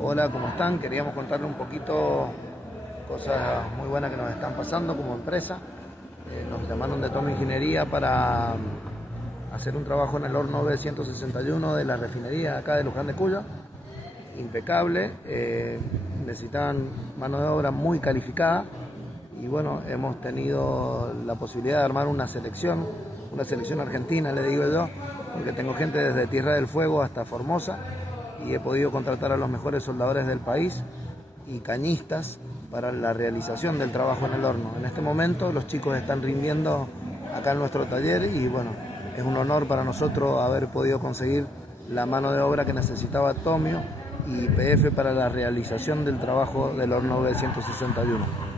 Hola, ¿cómo están? Queríamos contarle un poquito cosas muy buenas que nos están pasando como empresa. Nos llamaron de Toma Ingeniería para hacer un trabajo en el horno B161 de la refinería acá de Luján de Cuyo. Impecable. Necesitaban mano de obra muy calificada y bueno, hemos tenido la posibilidad de armar una selección argentina, le digo yo, porque tengo gente desde Tierra del Fuego hasta Formosa y he podido contratar a los mejores soldadores del país y cañistas para la realización del trabajo en el horno. En este momento los chicos están rindiendo acá en nuestro taller y bueno, es un honor para nosotros haber podido conseguir la mano de obra que necesitaba Tomio y PF para la realización del trabajo del horno B161.